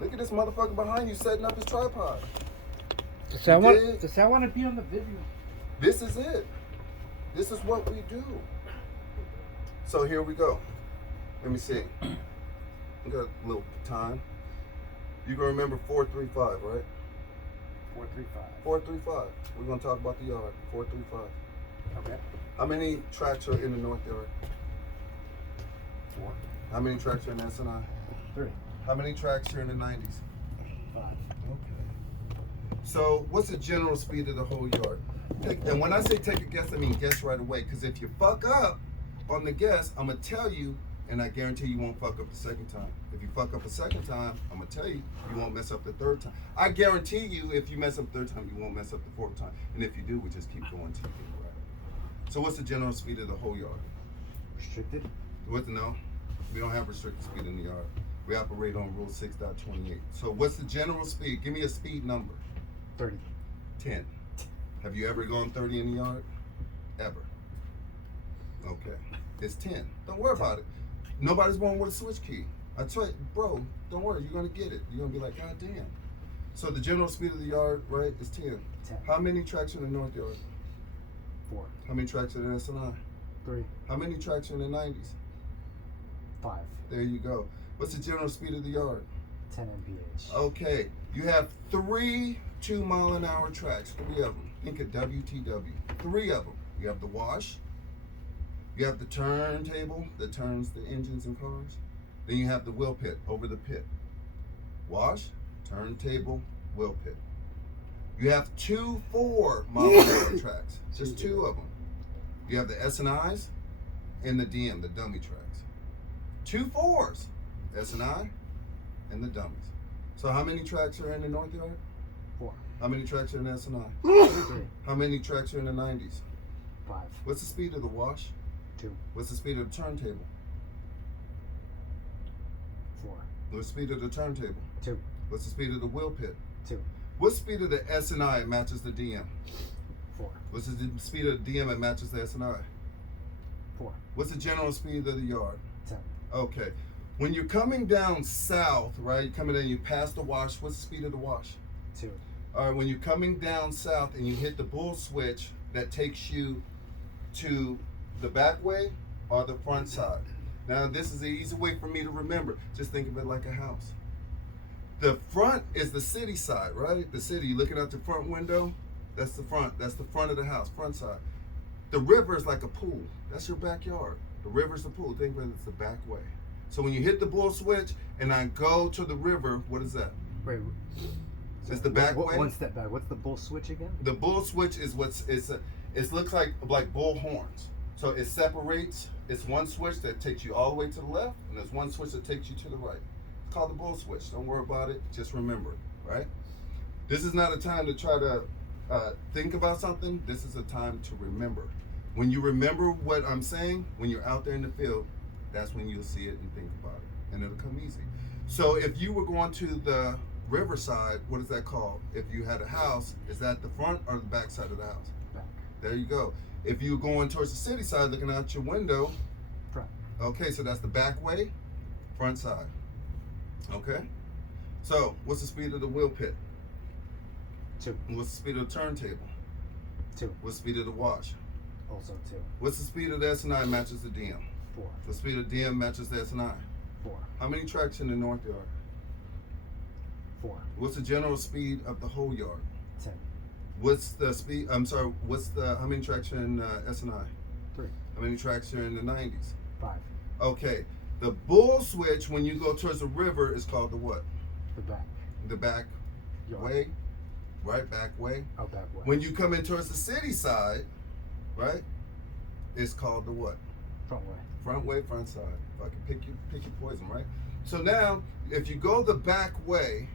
Look at this motherfucker behind you setting up his tripod. So I want to be on the video. This is it. This is what we do. So here we go. Let me see. We got a little time. You can remember 435, right? 435. 435. We're gonna talk about the yard. 435. Okay. How many tracks are in the north yard? 4. How many tracks are in SNI? 3. How many tracks are in the 90s? 5. Okay. So what's the general speed of the whole yard? And when I say take a guess, I mean guess right away. Because if you fuck up on the guess, I'm gonna tell you, and I guarantee you won't fuck up the second time. If you fuck up a second time, I'm gonna tell you, you won't mess up the third time. I guarantee you, if you mess up the third time, you won't mess up the fourth time. And if you do, we just keep going till you get it right. So what's the general speed of the whole yard? Restricted? No, we don't have restricted speed in the yard. We operate on Rule 6.28. So what's the general speed? Give me a speed number. 30. 10. Have you ever gone 30 in the yard? Ever? Okay. It's 10. Don't worry about it. Nobody's born with a switch key. I tell you, bro, don't worry. You're going to get it. You're going to be like, God damn. So the general speed of the yard, right, is 10. 10. How many tracks are in the north yard? 4. How many tracks are in the SNI? 3. How many tracks are in the 90s? 5. There you go. What's the general speed of the yard? 10 mph. Okay. You have 3 2-mile-an-hour tracks. 3 of them. Think of WTW. 3 of them. You have the wash. You have the turntable that turns the engines and cars. Then you have the wheel pit over the pit. Wash, turntable, wheel pit. You have 2 4-mile-an-hour tracks. Just 2 of them. You have the S&Is and the DM, the dummy tracks. 2 4s, S&I and the dummies. So how many tracks are in the north yard? 4. How many tracks are in the S&I? 3. How many tracks are in the 90s? 5. What's the speed of the wash? 2. What's the speed of the turntable? 4. What's the speed of the turntable? 2. What's the speed of the wheel pit? 2. What's the speed of the S&I that matches the DM? 4. What's the speed of the DM that matches the S&I? 4. What's the general speed of the yard? 10. Okay. When you're coming down south, right, you're coming in, you pass the wash, what's the speed of the wash? 2. All right, when you're coming down south and you hit the bull switch that takes you to the back way or the front side. Now, this is an easy way for me to remember. Just think of it like a house. The front is the city side, right? The city, you're looking out the front window, that's the front. That's the front of the house, front side. The river is like a pool. That's your backyard. The river's the pool. Think of it as the back way. So when you hit the bull switch and I go to the river, what is that? Wait. It's the back way? One step back. What's the bull switch again? The bull switch is it looks like bull horns. So it separates. It's one switch that takes you all the way to the left, and there's one switch that takes you to the right. It's called the bull switch. Don't worry about it. Just remember it, right? This is not a time to try to think about something. This is a time to remember. When you remember what I'm saying, when you're out there in the field, that's when you'll see it and think about it, and it'll come easy. So if you were going to the riverside, what is that called? If you had a house, is that the front or the back side of the house? Back. There you go. If you're going towards the city side, looking out your window, Front. okay, so that's the back way, front side. Okay? So, what's the speed of the wheel pit? 2. What's the speed of the turntable? 2. What's the speed of the wash? Also 2. What's the speed of the S&I matches the DM? 4. The speed of DM matches the S&I? 4. How many tracks in the north yard? 4. What's the general speed of the whole yard? 10. What's the speed, how many tracks are in S&I? 3. How many tracks are in the 90s? 5. Okay, the bull switch when you go towards the river is called the what? The back. The back Yard. way, right? Back way. Oh, back way. When you come in towards the city side, right? It's called the what? Front way. Front way, front side. If I can pick your poison, right? So now, if you go the back way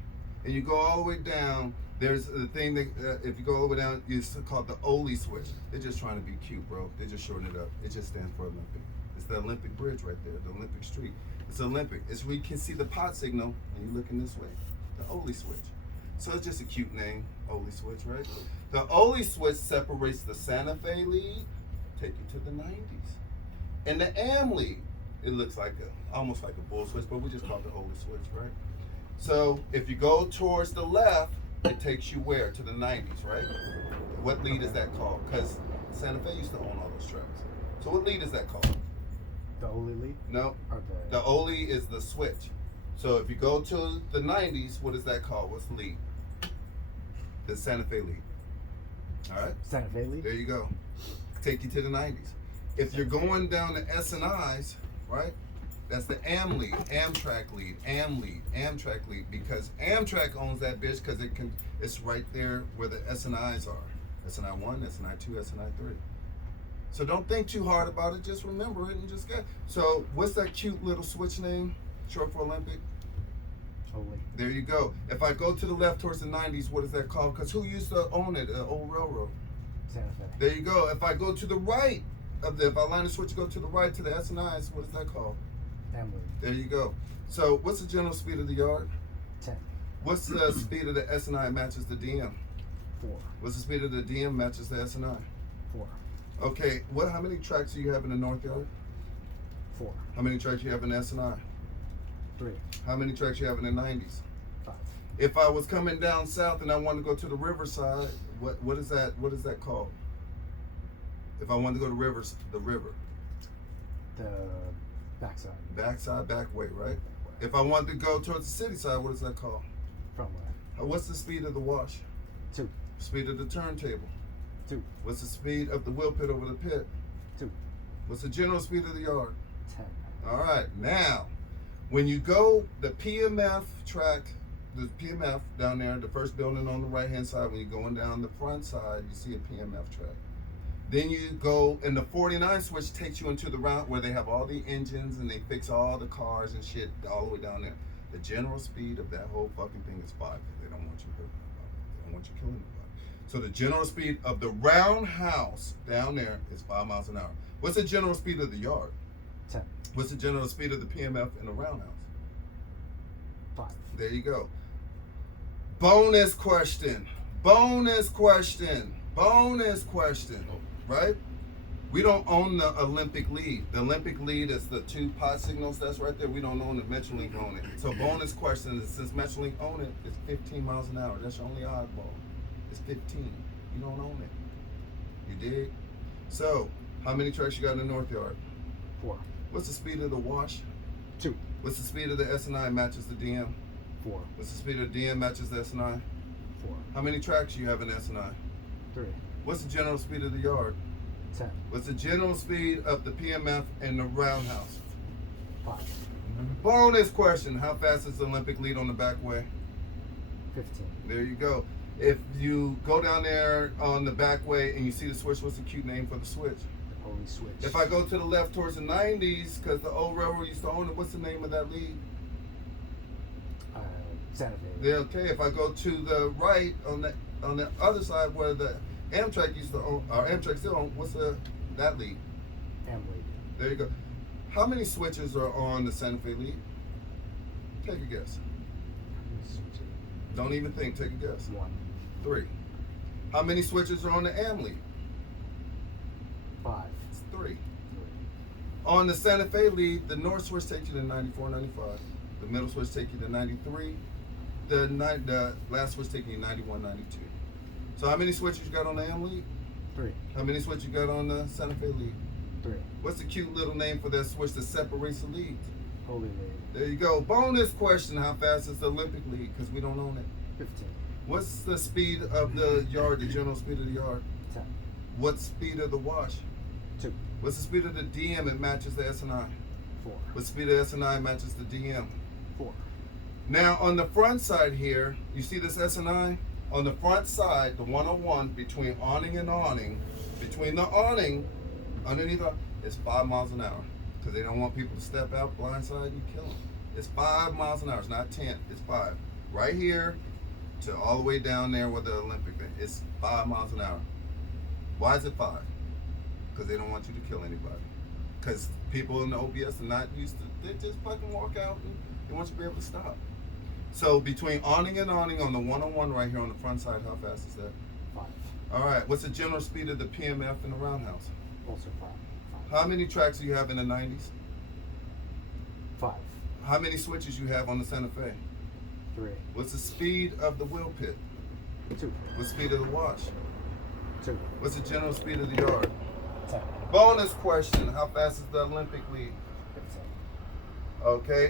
and you go all the way down, there's the thing that if you go all the way down, it's called the Oli switch. They're just trying to be cute, bro. They just shorten it up. It just stands for Olympic. It's the Olympic Bridge right there, the Olympic Street. It's Olympic. It's where you can see the pot signal and you're looking this way. The Oli switch. So it's just a cute name, Oli switch, right? The Oli switch separates the Santa Fe lead, take you to the 90s. And the Am lead, it looks like almost like a bull switch, but we just call it the Oli switch, right? So if you go towards the left, it takes you where? To the 90s, right? What lead is that called? Because Santa Fe used to own all those tracks. So what lead is that called? The Oli lead? No. Or The Oli is the switch. So if you go to the 90s, what is that called? What's the lead? The Santa Fe lead. All right? Santa Fe lead? There you go. Take you to the 90s. If you're going down the S and I's, right? That's the Am lead, Amtrak lead, Amtrak lead, because Amtrak owns that bitch because it's right there where the S and I's are. SNI 1, SNI 2, SNI 3. So don't think too hard about it, just remember it and just get. So what's that cute little switch name? Short for Olympic? Oli. There you go. If I go to the left towards the 90s, what is that called? Because who used to own it? The old railroad. Santa Fe. There you go. If I go to the right if I line the switch, go to the right to the S and I's, what is that called? Am lead. There you go. So what's the general speed of the yard? 10. What's the speed of the S and I matches the DM? 4. What's the speed of the DM matches the S and I? 4. Okay, how many tracks do you have in the north yard? 4. How many tracks you have in the S and I? 3. How many tracks you have in the 90s? 5. If I was coming down south and I wanted to go to the riverside, what is that called? If I wanted to go to the river. The backside. Backside, back way, right? If I wanted to go towards the city side, what is that called? Front way. What's the speed of the wash? 2. Speed of the turntable? 2. What's the speed of the wheel pit over the pit? 2. What's the general speed of the yard? 10. All right, now, when you go the PMF track, the PMF down there, the first building on the right-hand side, when you're going down the front side, you see a PMF track. Then you go, and the 49 switch takes you into the route where they have all the engines and they fix all the cars and shit all the way down there. The general speed of that whole fucking thing is 5 because they don't want you hurting nobody. They don't want you killing nobody. So the general speed of the roundhouse down there is 5 miles an hour. What's the general speed of the yard? 10. What's the general speed of the PMF in the roundhouse? 5. There you go. Bonus question. Bonus question. Bonus question. Right? We don't own the Olympic lead. The Olympic lead is the 2 pot signals that's right there. We don't own it. Metrolink own it. So bonus question is, since Metrolink own it, it's 15 miles an hour. That's your only oddball. It's 15. You don't own it. You dig? So, how many tracks you got in the north yard? 4. What's the speed of the wash? 2. What's the speed of the S&I matches the DM? 4. What's the speed of the DM matches the S&I? 4. How many tracks you have in S&I? 3. What's the general speed of the yard? 10. What's the general speed of the PMF and the roundhouse? 5. Bonus question. How fast is the Olympic lead on the back way? 15. There you go. If you go down there on the back way and you see the switch, what's the cute name for the switch? The Oli switch. If I go to the left towards the 90s, because the old railroad used to own it, what's the name of that lead? Santa Fe. Yeah, okay. If I go to the right on the other side where the Amtrak used to own, or Amtrak still own, what's that lead? Am lead. There you go. How many switches are on the Santa Fe lead? Take a guess. Don't even think. Take a guess. 1. 3. How many switches are on the Am lead? 5. It's 3. 3. On the Santa Fe lead, the north switch takes you to 94, 95. The middle switch takes you to 93. The last switch taking you 91, 92. So how many switches you got on the Am lead? 3. How many switches you got on the Santa Fe lead? 3. What's the cute little name for that switch that separates the leads? Oli lead. There you go. Bonus question. How fast is the Olympic lead? Because we don't own it. 15. What's the speed of the yard, the general speed of the yard? 10. What's speed of the wash? 2. What's the speed of the DM? It matches the S&I. 4. What speed of S&I matches the DM? 4. Now on the front side here, you see this S&I? On the front side, the 101 between awning and awning, between the awning, underneath it's 5 miles an hour. Because they don't want people to step out blindside and kill them. It's 5 miles an hour. It's not 10. It's 5. Right here to all the way down there where the Olympic thing. It's 5 miles an hour. Why is it 5? Because they don't want you to kill anybody. Because people in the OBS are not used to, they just fucking walk out and they want you to be able to stop. So between awning and awning on the 101 right here on the front side, how fast is that? 5. All right. What's the general speed of the PMF in the roundhouse? Also 5. 5. How many tracks do you have in the 90s? 5. How many switches you have on the Santa Fe? 3. What's the speed of the wheel pit? 2. What's the speed of the wash? 2. What's the general speed of the yard? 10. Bonus question, how fast is the Olympic lead? 15. Okay.